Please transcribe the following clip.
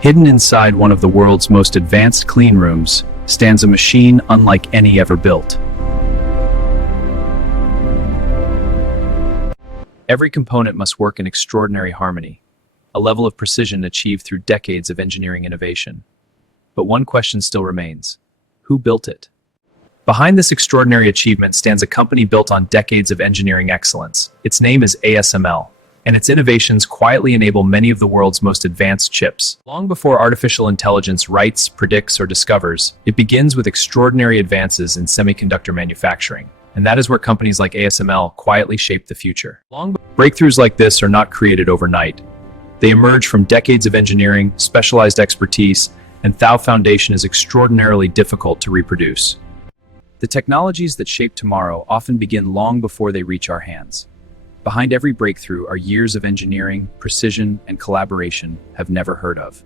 Hidden inside one of the world's most advanced clean rooms stands a machine unlike any ever built. Every component must work in extraordinary harmony, a level of precision achieved through decades of engineering innovation. But one question still remains: who built it? Behind this extraordinary achievement stands a company built on decades of engineering excellence. Its name is ASML, and its innovations quietly enable many of the world's most advanced chips. Long before artificial intelligence writes, predicts, or discovers, it begins with extraordinary advances in semiconductor manufacturing. And that is where companies like ASML quietly shape the future. Breakthroughs like this are not created overnight. They emerge from decades of engineering, specialized expertise, and the foundation is extraordinarily difficult to reproduce. The technologies that shape tomorrow often begin long before they reach our hands. Behind every breakthrough are years of engineering, precision, and collaboration have never heard of.